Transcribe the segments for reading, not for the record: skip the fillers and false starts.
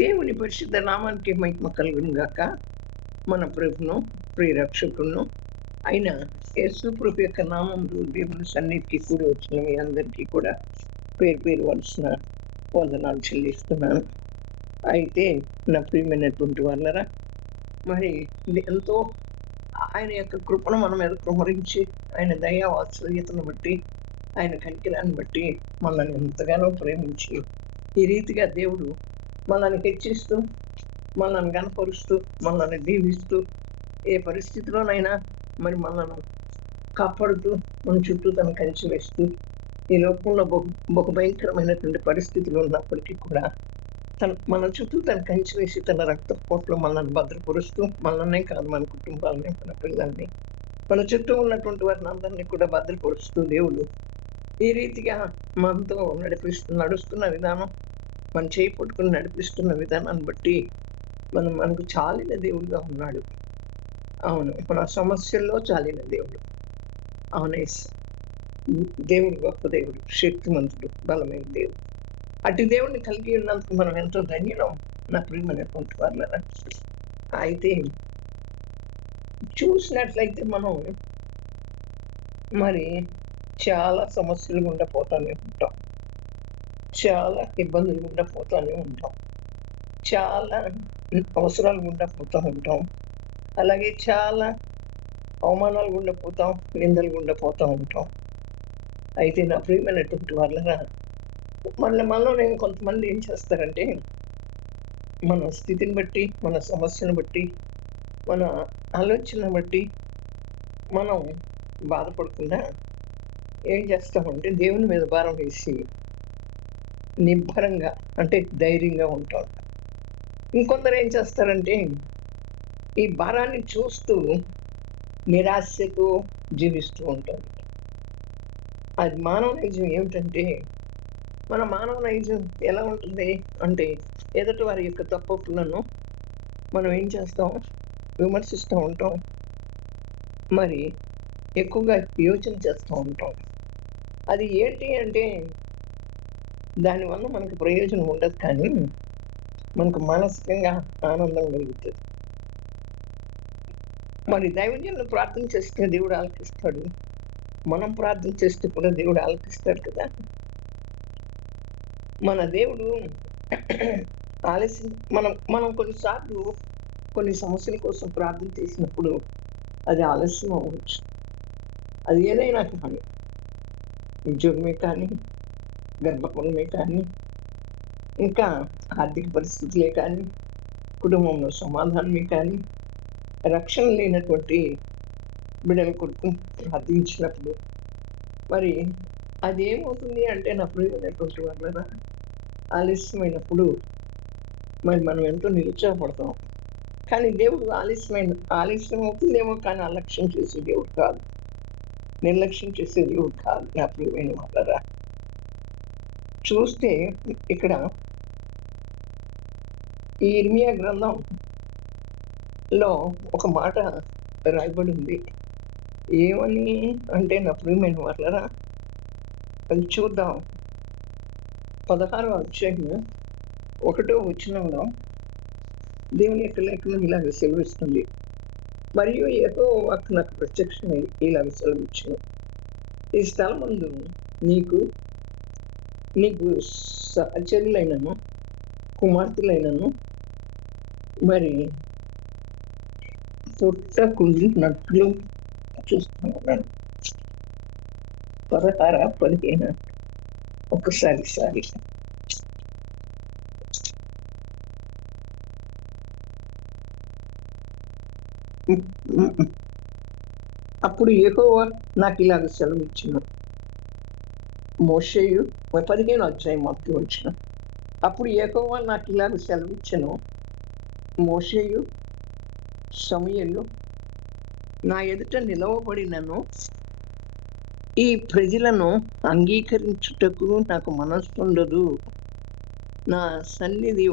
దేవుని పరిశుద్ధ నామానికి మహిమ కలుగును గాక. మన ప్రభును, ప్రియరక్షకుడును అయిన యేసు ప్రభు యొక్క నామములో దేవుని సన్నిధికి కూడి వచ్చిన మీ అందరికీ కూడా పేరు పేరు వలసిన వందనాలు చెల్లిస్తున్నాను. అయితే నా ప్రియమైనటువంటి వాళ్ళరా, మరి ఎంతో ఆయన యొక్క కృపను మన మీద కుమరించి, ఆయన దయా వాత్సల్యతను బట్టి, ఆయన కనికరాన్ని బట్టి మనల్ని ఎంతగానో ప్రేమించి ఈ రీతిగా దేవుడు మనల్ని హెచ్చిస్తూ, మనల్ని గనపరుస్తూ, మనల్ని దీవిస్తూ, ఏ పరిస్థితిలోనైనా మరి మనల్ని కాపాడుతూ, మన చుట్టూ తన కంచి వేస్తూ, ఈ లోకంలో బహు భయంకరమైనటువంటి పరిస్థితులు ఉన్నప్పటికీ కూడా మన చుట్టూ తన కంచి వేసి తన రక్త పోట్లో మనల్ని భద్రపరుస్తూ, మనల్నే కాదు మన కుటుంబాలని, మన పిల్లల్ని, మన చుట్టూ ఉన్నటువంటి వారిని అందరినీ కూడా భద్రపరుస్తూ దేవుడు ఈ రీతిగా మనతో నడుస్తున్న విధానం, మనం చేయి పట్టుకుని నడిపిస్తున్న విధానాన్ని బట్టి మనకు చాలిన దేవుడుగా ఉన్నాడు. అవును, మన సమస్యల్లో చాలిన దేవుడు. అవునే, దేవుడు గొప్ప దేవుడు, శక్తిమంతుడు, బలమైన దేవుడు. అటు దేవుడిని కలిగి ఉన్నందుకు మనం ఎంతో ధన్యులం నా ప్రియమైనటువంటి వాళ్ళ. అయితే చూసినట్లయితే మనం మరి చాలా సమస్యలు గుండా పోతానే ఉంటాం, చాలా ఇబ్బందులు గుండా పోతానే ఉంటాం, చాలా అవసరాలు గుండా పోతూ ఉంటాం, అలాగే చాలా అవమానాలు గుండా పోతాం, నిందలు గుండా పోతూ ఉంటాం. అయితే నా ప్రియమైనటువంటి వాళ్ళ మనలో నేను కొంతమంది ఏం చేస్తారంటే, మన స్థితిని బట్టి, మన సమస్యను బట్టి, మన ఆలోచన బట్టి మనం బాధపడకుండా ఏం చేస్తామంటే దేవుని మీద భారం వేసి నిబ్బరంగా, అంటే ధైర్యంగా ఉంటాం. ఇంకొందరు ఏం చేస్తారంటే ఈ భారాన్ని చూస్తూ నిరాశతో జీవిస్తూ ఉంటాం. అది మానవ నైజం. ఏమిటంటే మన మానవ నైజం ఎలా ఉంటుంది అంటే, ఎదుటి వారి యొక్క తప్పులను మనం ఏం చేస్తాం, విమర్శిస్తూ ఉంటాం, మరి ఎక్కువగా యోచన చేస్తూ ఉంటాం. అది ఏంటి అంటే దానివల్ల మనకు ప్రయోజనం ఉండదు, కానీ మనకు మానసికంగా ఆనందం కలుగుతుంది. మరి దైవజనులు ప్రార్థన చేస్తే దేవుడు ఆలకిస్తాడు, మనం ప్రార్థన చేస్తే కూడా దేవుడు ఆలకిస్తాడు కదా. మన దేవుడు ఆలస్యం మనం కొన్నిసార్లు కొన్ని సమస్యల కోసం ప్రార్థన చేసినప్పుడు అది ఆలస్యం అవ్వచ్చు. అది ఏదైనా కానీ, ఉద్యోగమే కానీ, గర్భఫలమే కానీ, ఇంకా ఆర్థిక పరిస్థితులే కానీ, కుటుంబంలో సమాధానమే కానీ, రక్షణ లేనటువంటి బిడ్డల కొరకు ప్రార్థించినప్పుడు మరి అదేమవుతుంది అంటే, నా ప్రియమైనటువంటి వాళ్ళ ఆలస్యమైనప్పుడు మరి మనం ఎంతో నిరుత్సాహపడతాం. కానీ దేవుడు ఆలస్యం అవుతుందేమో కానీ అలక్ష్యం చేసే దేవుడు కాదు, నిర్లక్ష్యం చేసే దేవుడు కాదు నా ప్రియమైన వాళ్ళరా. చూస్తే ఇక్కడ ఈ ఇర్మియా గ్రంథంలో ఒక మాట రాయబడి ఉంది. ఏమని అంటే నా ప్రియమైన వాళ్ళరా, అది చూద్దాం. 16వ అధ్యాయం 1వ వచనంలో దేవుని యొక్క లేఖనం ఇలాగ సెలవిస్తుంది. మరియు యెహోవా వాక్కు నాకు ప్రత్యక్షమై ఇలాగ సెలవిచ్చును, ఈ స్థలమందు నీకు సహచరులైనను, కుమార్తెలైనను మరి పుట్టకున్నట్లు చూస్తున్నాను. 16-15 ఒకసారి అప్పుడు యెహోవా నాకు ఇలాగ సెలవిచ్చును. మోషేయు 15వ అధ్యాయం మొదటి వచ్చిన. అప్పుడు యెహోవా నాకు ఇలాగ సెలవిచ్చును, మోషేయు సమూయేలు నా ఎదుట నిలవబడినను ఈ ప్రజలను అంగీకరించుటకు నాకు మనస్సు ఉండదు. నా సన్నిధి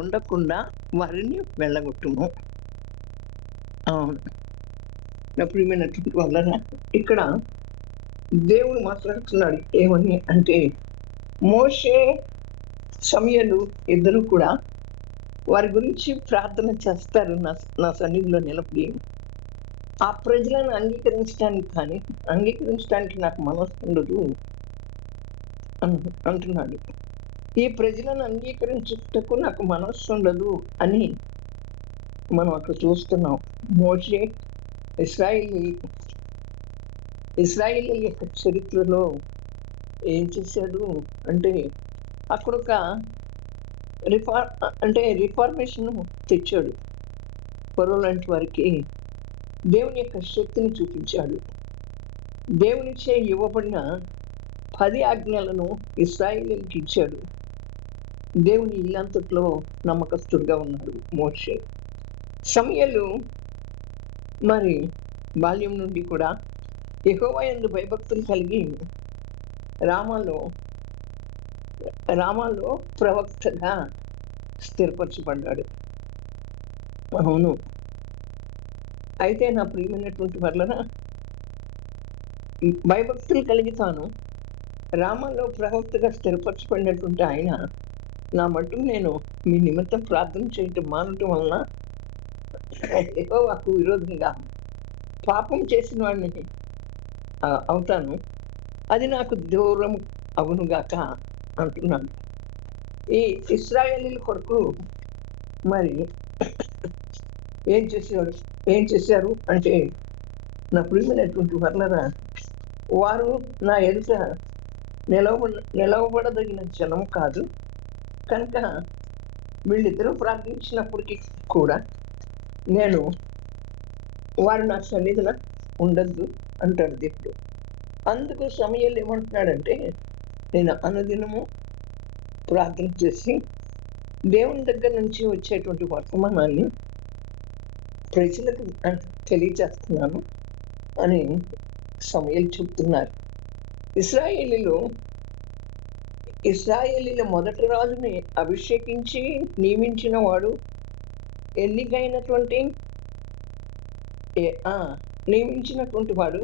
ఉండకుండా వారిని వెళ్ళగొట్టును. అవును నా ప్రియమైనటువంటి వాళ్ళ, ఇక్కడ దేవుడు మాట్లాడుతున్నాడు. ఏమని అంటే, మోషే సమూయేలు ఇద్దరు కూడా వారి గురించి ప్రార్థన చేస్తారు. నా నా సన్నిధిలో నిలబడి ఆ ప్రజలను అంగీకరించడానికి నాకు మనస్సు ఉండదు అంటున్నాడు. ఈ ప్రజలను అంగీకరించుటకు నాకు మనస్సు ఉండదు అని మనం అక్కడ చూస్తున్నాం. మోషే ఇశ్రాయేలీయుల యొక్క చరిత్రలో ఏం చేశాడు అంటే అక్కడ ఒక రిఫార్మేషన్ తెచ్చాడు. ఫరో లాంటి వారికి దేవుని యొక్క శక్తిని చూపించాడు. దేవునిచే ఇవ్వబడిన 10 ఆజ్ఞలను ఇశ్రాయేలీయులకు ఇచ్చాడు. దేవుని ఇల్లంతట్లో నమ్మకస్తుడిగా ఉన్నాడు మోషే. సమూయేలు మరి బాల్యం నుండి కూడా యెహోవా యందు భయభక్తులు కలిగి రామాలో ప్రవక్తగా స్థిరపరచబడ్డాడు. అవును. అయితే నా ప్రియమైనటువంటి వాళ్ళరా, భయభక్తులు కలిగి తాను రామాలో ప్రవక్తగా స్థిరపరచబడినటువంటి ఆయన నా మట్టుకు నేను మీ నిమిత్తం ప్రార్థన చేయటం మానటం వలన యెహోవాకు విరోధంగా పాపం చేసిన వాడిని అవుతాను, అది నాకు దూరం అవునుగాక అంటున్నాడు. ఈ ఇశ్రాయేలీయుల కొరకు మరి ఏం చేశారు అంటే నా ప్రియమైనటువంటి వర్లరా, వారు నా ఎదుట నిలవబడదగిన జనం కాదు కనుక వీళ్ళిద్దరూ ప్రార్థించినప్పటికీ కూడా నేను వారు నా సన్నిధిన ఉండద్దు అంటాడు దేవుడు. అందుకు సమూయేలు ఏమంటున్నాడంటే, నేను అనుదినము ప్రార్థన చేసి దేవుని దగ్గర నుంచి వచ్చేటువంటి వర్తమానాన్ని ప్రజలకు తెలియజేస్తున్నాను అని సమూయేలు చెప్తున్నారు. ఇశ్రాయేలీల మొదటి రాజుని అభిషేకించి నియమించిన వాడు నియమించినటువంటి వాడు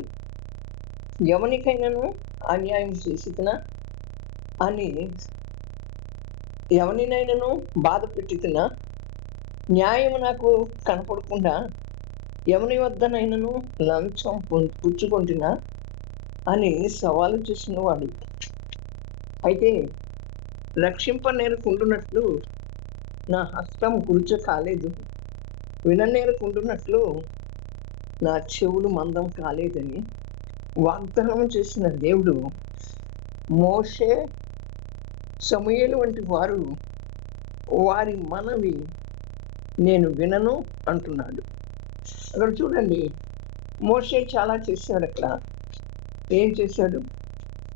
ఎవరికైనాను అన్యాయం చేసినా అని ఎవరినైనాను బాధ పెట్టినా న్యాయం నాకు కనపడకుండా ఎవరి వద్దనైనాను లంచం పుచ్చుకుంటున్నా అని సవాలు చేసిన వాడు. అయితే రక్షింపనేరకుండునట్లు నా హస్తం కురుచ కాలేదు, విననేరకుండునట్లు నా చెవులు మందం కాలేదని వాగ్దానం చేసిన దేవుడు మోషే సమూయేలు వంటి వారి మనవి నేను వినను అంటున్నాడు. అక్కడ చూడండి, మోషే చాలా చేశాడు. అక్కడ ఏం చేశాడు?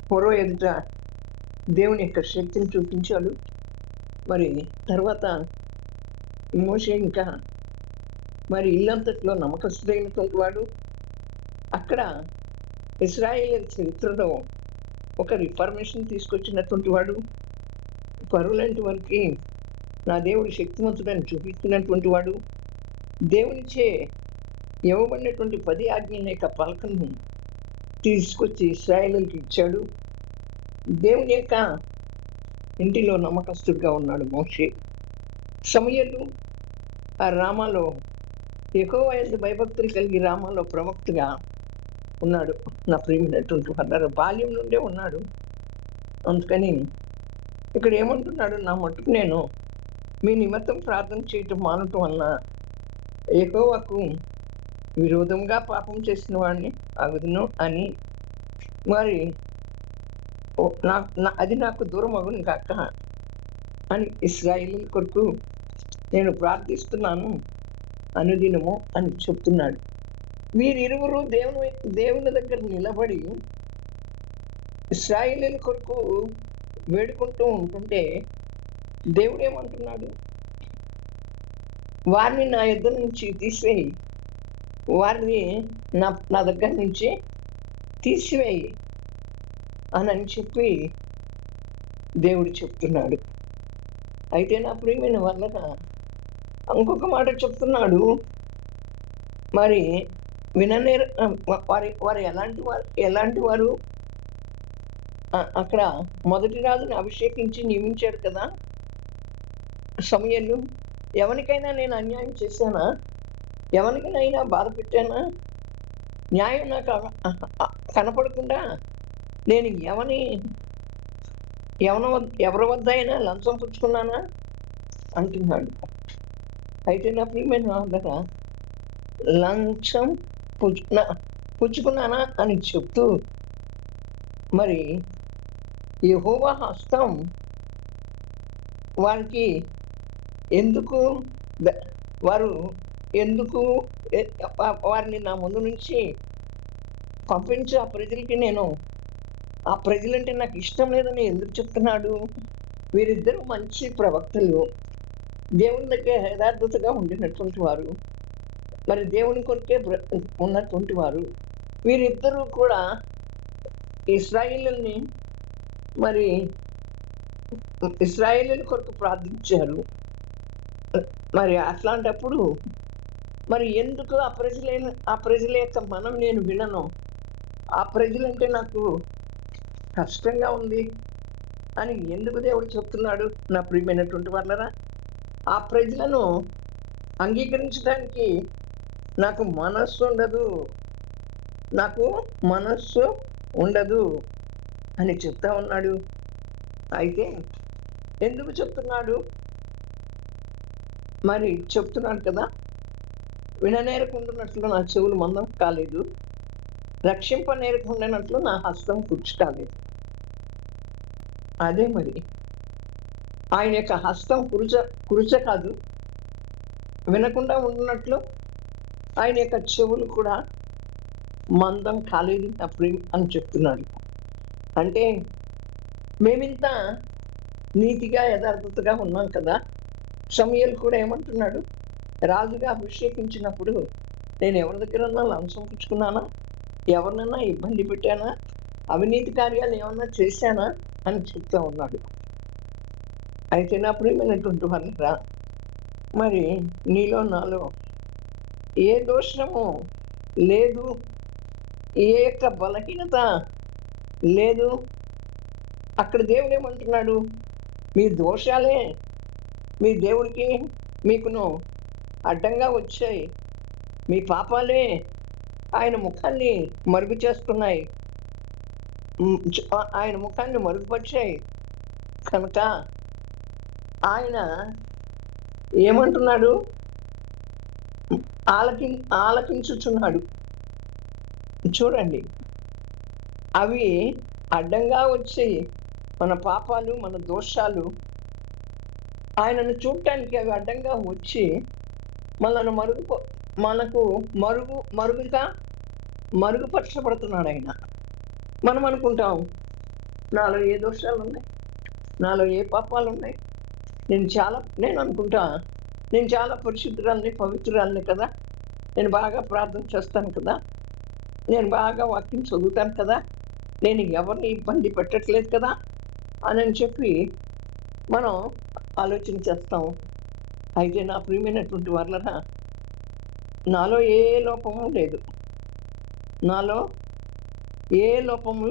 ఫరో ఎదుట దేవుని యొక్క శక్తిని చూపించాడు. మరి తర్వాత మోషే ఇంకా మరి ఇల్లంతట్లో నమ్మకస్తుడైనటువంటి వాడు. అక్కడ ఇశ్రాయేలీయుల చరిత్రలో ఒక రిఫార్మేషన్ తీసుకొచ్చినటువంటి వాడు. ఫరో లాంటి వారికి నా దేవుడు శక్తివంతుడని చూపించినటువంటి వాడు. దేవునిచే ఇవ్వబడినటువంటి 10 ఆజ్ఞల యొక్క పలకను తీసుకొచ్చి ఇశ్రాయేలీయులకు ఇచ్చాడు. దేవుని యొక్క ఇంటిలో నమ్మకస్తుడిగా ఉన్నాడు మోషే. సమూయేలు ఆ రామాలో యెహోవా యందు భయభక్తులు కలిగి రామాలో ప్రవక్తగా ఉన్నాడు. నా ప్రియమైనటువంటి వారు బాల్యం నుండే ఉన్నాడు. అందుకని ఇక్కడ ఏమంటున్నాడు? నా మట్టుకు నేను మీ నిమిత్తం ప్రార్థన చేయటం మానటం వలన యెహోవాకు విరోధంగా పాపం చేసిన వాడిని అగుదును అని, మరి అది నాకు దూరం అగును కాక అని ఇశ్రాయేలీయుల కొరకు నేను ప్రార్థిస్తున్నాను అనుదినము అని చెప్తున్నాడు. వీరిరువురు దేవుని దగ్గర నిలబడి ఇశ్రాయేలీయుల కొరకు వేడుకుంటూ ఉంటుంటే దేవుడు ఏమంటున్నాడు? వారిని నా యుద్ధ నుంచి తీసివేయి, వారిని నా దగ్గర నుంచి తీసివేయి అని చెప్పి దేవుడు చెప్తున్నాడు. అయితే నా ప్రియమైన వాళ్ళగా ఇంకొక మాట చెప్తున్నాడు. మరి వారు ఎలాంటి వారు? అక్కడ మొదటి రాజుని అభిషేకించి నియమించాడు కదా, సమూయేలు, ఎవరికైనా నేను అన్యాయం చేశానా? ఎవరికైనా బాధ పెట్టానా? న్యాయం నాకు కనపడకుండా నేను ఎవరి వద్ద అయినా లంచం పుచ్చుకున్నానా అంటున్నాడు. అయితే నా ప్రియమైన వాళ్ళరా, లంచం పుచ్చుకున్నానా అని చెప్తూ మరి యెహోవా హస్తం వారికి ఎందుకు వారు ఎందుకు వారిని నా ముందు నుంచి పంపించి ఆ ప్రజలకి నేను ఆ ప్రజలంటే నాకు ఇష్టం లేదని ఎందుకు చెప్తున్నాడు? వీరిద్దరూ మంచి ప్రవక్తలు, దేవుని దగ్గర యథార్థతగా ఉండినటువంటి వారు, మరి దేవుని కొరకే ఉన్నటువంటి వారు. వీరిద్దరూ కూడా ఇశ్రాయేలుని మరి ఇశ్రాయేలు కొరకు ప్రార్థించారు. మరి అట్లాంటప్పుడు మరి ఎందుకు ఆ ప్రజల యొక్క మనం నేను వినను? ఆ ప్రజలంటే నాకు కష్టంగా ఉంది అని ఎందుకు దేవుడు చెప్తున్నాడు? నా ప్రియమైనటువంటి వాళ్ళరా, ఆ ప్రజలను అంగీకరించడానికి నాకు మనస్సు ఉండదు అని చెప్తా ఉన్నాడు. అయితే ఎందుకు చెప్తున్నాడు? మరి చెప్తున్నాడు కదా, విననేరకుండానట్లు నా చెవులు మందం కాలేదు, రక్షింపనేరకుండానట్లు నా హస్తం కుర్చీ కాలేదు. అదే మరి ఆయన యొక్క హస్తం కురుచ కాదు, వినకుండా ఉన్నట్లు ఆయన యొక్క చెవులు కూడా మందం కాలేదు అని చెప్తున్నాడు. అంటే మేమింత నీతిగా యథార్థతగా ఉన్నాం కదా. సమూయేలు కూడా ఏమంటున్నాడు? రాజుగా అభిషేకించినప్పుడు నేను ఎవరి దగ్గరన్నా లంచం పుచ్చుకున్నానా? ఎవరినన్నా ఇబ్బంది పెట్టానా? అవినీతి కార్యాలు ఏమన్నా చేశానా అని చెప్తా ఉన్నాడు. అయితే నా ప్రియమైనటువంటి వాళ్ళరా, మరి నీలో నాలో ఏ దోషము లేదు, ఏ యొక్క బలహీనత లేదు. అక్కడ దేవుడు ఏమంటున్నాడు? మీ దోషాలే మీ దేవుడికి మీకును అడ్డంగా వచ్చాయి. మీ పాపాలే ఆయన ముఖాన్ని మరుగు చేస్తున్నాయి, ఆయన ముఖాన్ని మరుగుపరిచాయి. కనుక ఆయన ఏమంటున్నాడు? ఆలకించుచున్నాడు. చూడండి, అవి అడ్డంగా వచ్చి మన పాపాలు మన దోషాలు ఆయనను చూడటానికి అవి అడ్డంగా వచ్చి మనకు మరుగుపరచబడుతున్నాడు ఆయన. మనం అనుకుంటాం, నాలో ఏ దోషాలు ఉన్నాయి, నాలో ఏ పాపాలు ఉన్నాయి, నేను అనుకుంటా నేను చాలా పరిశుద్ధురాల్ని, పవిత్రురాల్ని కదా, నేను బాగా ప్రార్థన చేస్తాను కదా, నేను బాగా వాక్యం చదువుతాను కదా, నేను ఎవరిని ఇబ్బంది పెట్టట్లేదు కదా అని చెప్పి మనం ఆలోచన చేస్తాం. అయితే నా ప్రియమైనటువంటి వాళ్ళరా, నాలో ఏ లోపము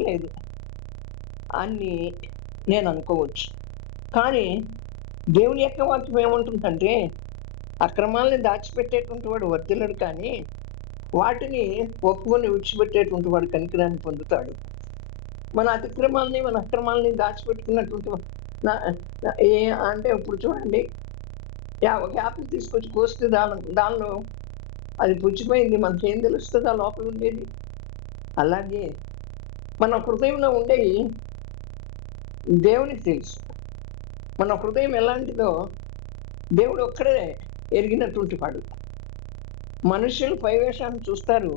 లేదు అని నేను అనుకోవచ్చు. కానీ దేవుని యొక్క వాక్యం ఏమంటుందంటే, అక్రమాలని దాచిపెట్టేటువంటి వాడు వర్ధిల్లడు, కానీ వాటిని ఒప్పుకొని విడిచిపెట్టేటువంటి వాడు కనికరాన్ని పొందుతాడు. మన అక్రమాలని దాచిపెట్టుకున్నటువంటి అంటే ఇప్పుడు చూడండి, ఒక యాపిల్ తీసుకొచ్చి కోస్తే దానిలో అది పుచ్చిపోయింది, మనకేం తెలుస్తుంది ఆ లోపల ఉండేది? అలాగే మన హృదయంలో ఉండేవి దేవునికి తెలుసు. మన హృదయం ఎలాంటిదో దేవుడు ఒక్కడే ఎరిగినటువంటి వాడు. మనుషులు పైవేషాన్ని చూస్తారు,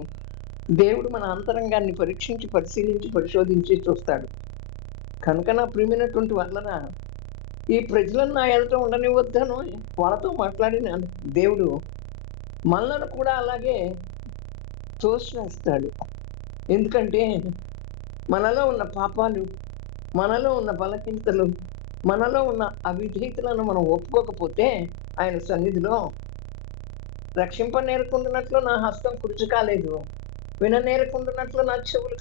దేవుడు మన అంతరంగాన్ని పరీక్షించి పరిశీలించి పరిశోధించి చూస్తాడు. కనుక నా ప్రియమైనటువంటి వాళ్ళరా, ఈ ప్రజలను నా ఎదుట ఉండనివద్దను వాళ్ళతో మాట్లాడిన దేవుడు మనలను కూడా అలాగే తోసివేస్తాడు. ఎందుకంటే మనలో ఉన్న పాపాలు, మనలో ఉన్న బలహీనతలు, మనలో ఉన్న అవిధేయతలను మనం ఒప్పుకోకపోతే ఆయన సన్నిధిలో, రక్షింపనేరకుండానట్లు నా హస్తం కురుచు కాలేదు, విననేరకుండానట్లు నా చెవులు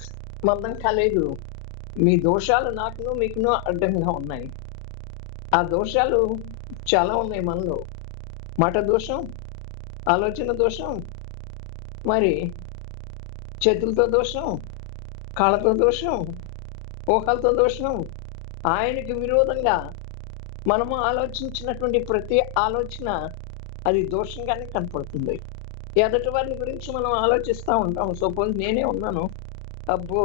మందం కాలేదు. మీ దోషాలు నాకును మీకును అడ్డంగా ఉన్నాయి. ఆ దోషాలు చాలా ఉన్నాయి మనలో. మాట దోషం, ఆలోచన దోషం, మరి చేతులతో దోషం, కాళ్ళతో దోషం, ఊహలతో దోషం. ఆయనకి విరోధంగా మనము ఆలోచించినటువంటి ప్రతి ఆలోచన అది దోషంగానే కనపడుతుంది. ఎదుటి వారిని గురించి మనం ఆలోచిస్తూ ఉంటాం. సపోజ్ నేనే ఉన్నాను, అబ్బో!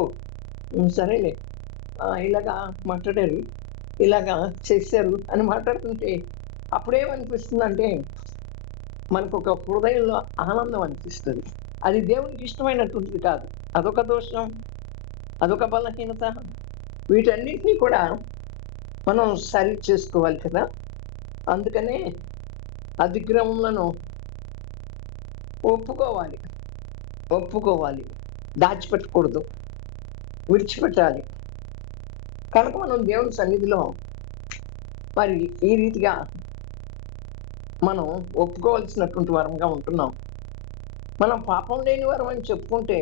సరేలే, ఇలాగా మాట్లాడారు, ఇలాగా చేశారు అని మాట్లాడుతుంటే అప్పుడేమనిపిస్తుందంటే మనకొక హృదయంలో ఆనందం అనిపిస్తది. అది దేవునికి ఇష్టమైనటువంటిది కాదు. అదొక దోషం, అదొక బలహీనత. వీటన్నిటిని కూడా మనం సరి చేసుకోవాలి కదా! అందుకనే అతిక్రమములను ఒప్పుకోవాలి. ఒప్పుకోవాలి. దాచిపెట్టకూడదు. విడిచిపెట్టాలి. కనుక మనం దేవుని సన్నిధిలో మరి ఈ రీతిగా మనం ఒప్పుకోవాల్సినటువంటి వారంగా ఉంటున్నాం. మనం పాపం లేని వారం అని చెప్పుకుంటే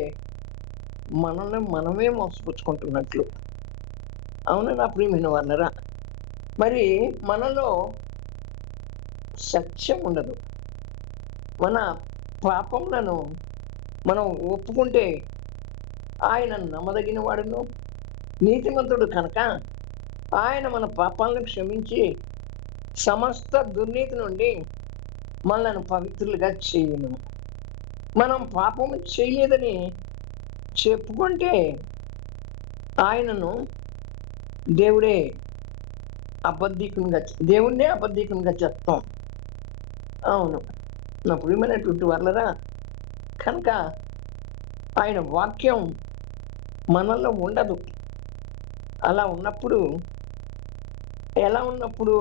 మనల్ని మనమే మోసపుచ్చుకుంటున్నట్లు. అవునా నా ప్రియమైన వారలారా? మరి మనలో సత్యం ఉండదు. మన పాపములను మనం ఒప్పుకుంటే ఆయన నమ్మదగిన వాడును, నీతిమంతుడు కనుక ఆయన మన పాపాలను క్షమించి సమస్త దుర్నీతి నుండి మనలను పవిత్రులుగా చేయును. మనం పాపము చేయలేదని చెప్పుకుంటే ఆయనను దేవుడే దేవుణ్ణే అబద్ధీకునిగా చెప్తాం. అవును నా ప్రియమైనటువంటి వారలారా, కనుక ఆయన వాక్యం మనలో ఉండదు. అలా ఉన్నప్పుడు ఎలా ఉన్నప్పుడు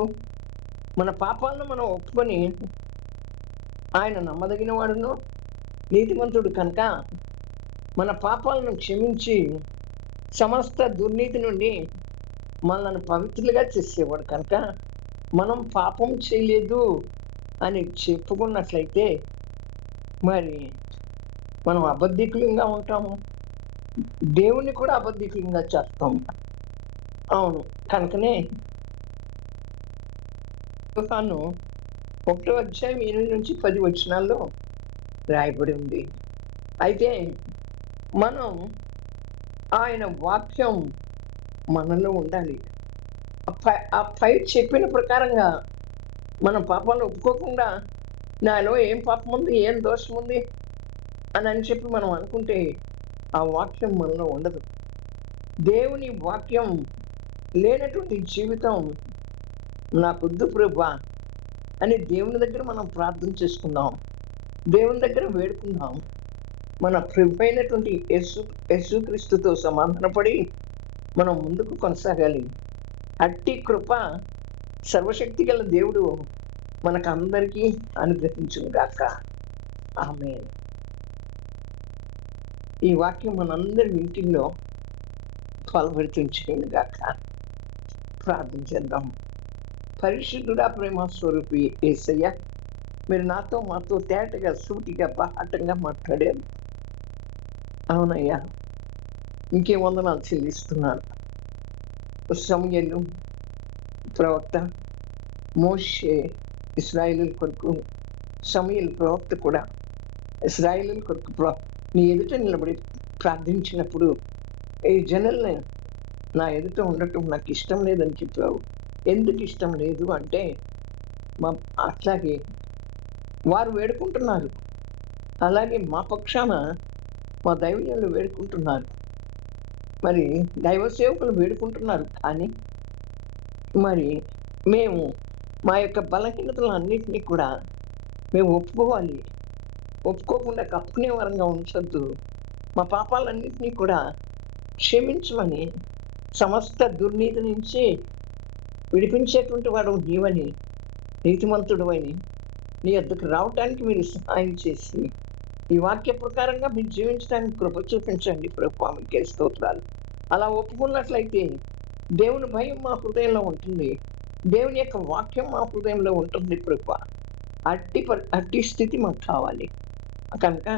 మన పాపాలను మనం ఒప్పుకొని ఆయన నమ్మదగిన వాడును, నీతిమంతుడు కనుక మన పాపాలను క్షమించి సమస్త దుర్నీతి నుండి మనల్ని పవిత్రులుగా చేసేవాడు కనుక మనం పాపం చేయలేదు అని చెప్పుకున్నట్లయితే మరి మనం అబద్ధికులంగా ఉంటాము, దేవుణ్ణి కూడా అబద్ధికులంగా చేస్తాము. అవును, కనుకనే యోహాను 1:8-10 రాయబడి ఉంది. అయితే మనం ఆయన వాక్యం మనలో ఉండాలి. ఆ పై చెప్పిన ప్రకారంగా మనం పాపాలను ఒప్పుకోకుండా నాలో ఏం పాపం ఉంది, ఏం దోషం ఉంది అని చెప్పి మనం అనుకుంటే ఆ వాక్యం మనలో ఉండదు. దేవుని వాక్యం లేనటువంటి జీవితం నాకొద్దు ప్రభువా అని దేవుని దగ్గర మనం ప్రార్థన చేసుకుందాం, దేవుని దగ్గర వేడుకుందాం. మన ప్రభు అయినటువంటి యేసుక్రీస్తుతో సమాధానపడి మనం ముందుకు కొనసాగాలి. అట్టి కృప సర్వశక్తి గల దేవుడు మనకందరికీ అనుగ్రహించును గాక. ఆమేన్. ఈ వాక్యం మనందరి ఇంటిలో ఫలభరితం గాక. ప్రార్థన చేద్దాం. పరిశుద్ధుడా, ప్రేమ స్వరూపి యేసయ్య, మీరు మాతో తేటగా, సూటిగా, బాహటంగా మాట్లాడారు. అవునయ్యా, ఇంకే వందనాలు చెల్లిస్తున్నాను. సమూయేలు ప్రవక్త, మోషే ఇశ్రాయేలీయుల కొరకు, సమూయేలు ప్రవక్త కూడా ఇశ్రాయేలీయుల కొరకు నీ ఎదుట నిలబడి ప్రార్థించినప్పుడు ఈ జనుల్ని నా ఎదుట ఉండటం నాకు ఇష్టం లేదని చెప్పావు. ఎందుకు ఇష్టం లేదు అంటే అట్లాగే వారు వేడుకుంటున్నారు, అలాగే మా పక్షాన మా దైవజనులు వేడుకుంటున్నారు, మరి దైవ సేవకులు వేడుకుంటున్నారు. కానీ మరి మేము మా యొక్క బలహీనతలన్నింటినీ కూడా మేము ఒప్పుకోవాలి. ఒప్పుకోకుండా కప్పుకునే వరంగా ఉంచొద్దు. మా పాపాలన్నింటినీ కూడా క్షమించమని, సమస్త దుర్నీతి నుంచి విడిపించేటువంటి వాడు నీవని, నీతిమంతుడు అని నీ వద్దకు రావటానికి మీరు సహాయం చేసి ఈ వాక్య ప్రకారంగా మీరు జీవించడానికి కృప చూపించండి ప్రభువా. మీకే స్తోత్రాలు. అలా ఒప్పుకున్నట్లయితే దేవుని భయం మా హృదయంలో ఉంటుంది, దేవుని యొక్క వాక్యం మా హృదయంలో ఉంటుంది ప్రభువా. అట్టి స్థితి మాకు కావాలి. కనుక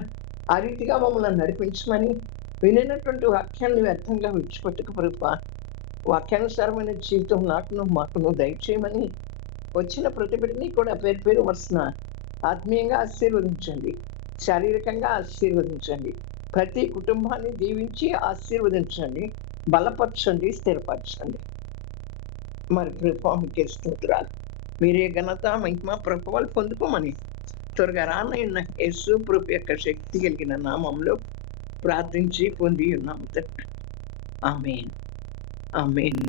ఆ రీతిగా మమ్మల్ని నడిపించమని, వినినటువంటి వాక్యాన్ని వ్యర్థంగా విడిచిపెట్టక ప్రభువా, వాక్యానుసారమైన జీవితం మాకును దయచేయమని వచ్చిన ప్రతి బిడ్డని కూడా పేరు పేరు వరుసన ఆత్మీయంగా ఆశీర్వదించండి, శారీరకంగా ఆశీర్వదించండి. ప్రతి కుటుంబాన్ని దీవించి ఆశీర్వదించండి, బలపరచండి, స్థిరపరచండి. మరి ప్రభావంకే స్తోత్రాలు. మీరే ఘనత, మహిమ, ప్రభావాలు పొందుకోమని త్వరగా రానైన యేసు ప్రభు యొక్క శక్తి కలిగిన నామంలో ప్రార్థించి పొంది ఉన్నాము తండ్రి. ఆమేన్, ఆమేన్.